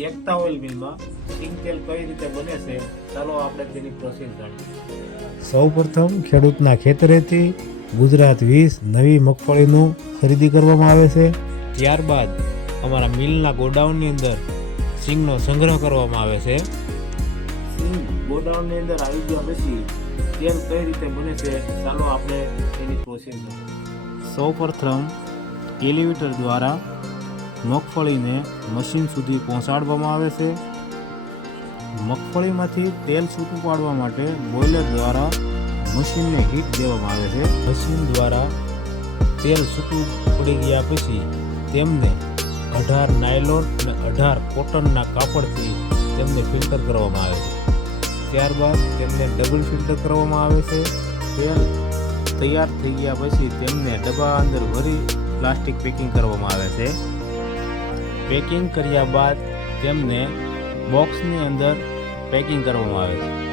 એકતા oil મિલમાં સિંગ તેલ કઈ રીતે બને છે, ચાલો આપણે તેની પ્રોસેસ જાણીએ. સૌપ્રથમ ખેડૂતના ખેતરેથી ગુજરાત 20 નવી મગફળીનું ખરીદી કરવામાં આવે છે. ત્યારબાદ અમારા મિલના ગોડાઉનની અંદર સિંગનો સંગ્રહ કરવામાં આવે છે. સિંગ ગોડાઉનની અંદર આવી ગયા પછી તેલ કઈ રીતે બને છે, ચાલો આપણે તેની પ્રોસેસ જાણીએ. સૌપ્રથમ એલિવેટર દ્વારા મગફળીને મશીન સુધી પહોંચાડવામાં આવે છે. મગફળીમાંથી તેલ છૂટું પાડવા માટે બોઇલર દ્વારા મશીનને હીટ દેવામાં આવે છે. મશીન દ્વારા તેલ છૂટું પડી ગયા પછી તેમને 18 નાયલોન અને 18 કોટનના કાપડથી તેમને ફિલ્ટર કરવામાં આવે છે. ત્યારબાદ તેમને ડબલ ફિલ્ટર કરવામાં આવે છે. તેલ તૈયાર થઈ ગયા પછી તેમને ડબ્બા અંદર ભરી પ્લાસ્ટિક પેકિંગ કરવામાં આવે છે. પેકિંગ કર્યા બાદ તેમને બોક્સની અંદર પેકિંગ કરવામાં આવે છે.